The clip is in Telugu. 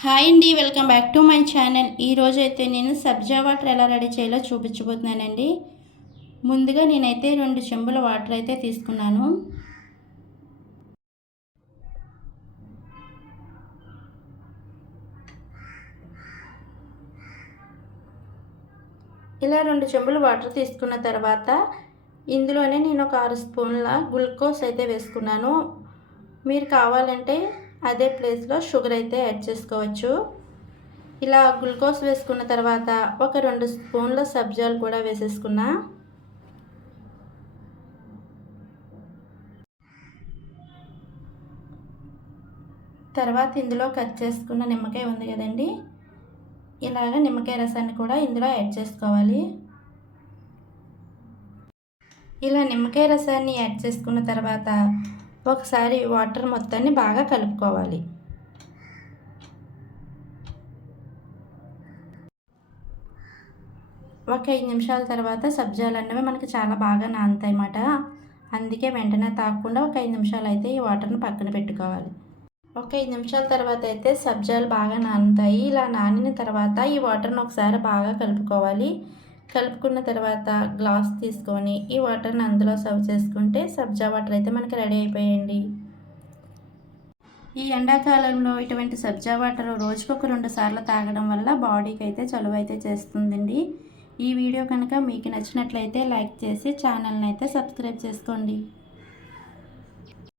హాయ్ అండి, welcome back to my channel. ఈరోజు అయితే నేను సబ్జా వాటర్ ఎలా రెడీ చేయాలో చూపించబోతున్నానండి. ముందుగా నేనైతే 2 చెంబుల వాటర్ అయితే తీసుకున్నాను. ఇలా 2 చెంబుల వాటర్ తీసుకున్న తర్వాత ఇందులోనే నేను ఒక 6 స్పూన్ల గ్లూకోజ్ అయితే వేసుకున్నాను. మీరు కావాలంటే అదే ప్లేస్లో షుగర్ అయితే యాడ్ చేసుకోవచ్చు. ఇలా గ్లూకోజ్ వేసుకున్న తర్వాత ఒక 2 స్పూన్ల సబ్జాలు కూడా వేసేసుకున్నా. తర్వాత ఇందులో కట్ చేసుకున్న నిమ్మకాయ ఉంది కదండి, ఇలాగ నిమ్మకాయ రసాన్ని కూడా ఇందులో యాడ్ చేసుకోవాలి. ఇలా నిమ్మకాయ రసాన్ని యాడ్ చేసుకున్న తర్వాత ఒకసారి వాటర్ మొత్తాన్ని బాగా కలుపుకోవాలి. ఒక 5 నిమిషాల తర్వాత సబ్జాలు అన్నవి మనకి చాలా బాగా నానుతాయి అన్నమాట. అందుకే వెంటనే తాగకుండా ఒక 5 నిమిషాలు అయితే ఈ వాటర్ని పక్కన పెట్టుకోవాలి. ఒక 5 నిమిషాల తర్వాత అయితే సబ్జాలు బాగా నానుతాయి. ఇలా నానిన తర్వాత ఈ వాటర్ని ఒకసారి బాగా కలుపుకోవాలి. కలుపుకున్న తర్వాత గ్లాస్ తీసుకొని ఈ వాటర్ని అందులో సర్వ్ చేసుకుంటే సబ్జా వాటర్ అయితే మనకి రెడీ అయిపోయాయండి. ఈ ఎండాకాలంలో ఇటువంటి సబ్జా వాటర్ రోజుకొక 2 సార్లు తాగడం వల్ల బాడీకి అయితే చలువ అయితే చేస్తుందండి. ఈ వీడియో కనుక మీకు నచ్చినట్లయితే లైక్ చేసి ఛానల్ని అయితే సబ్స్క్రైబ్ చేసుకోండి.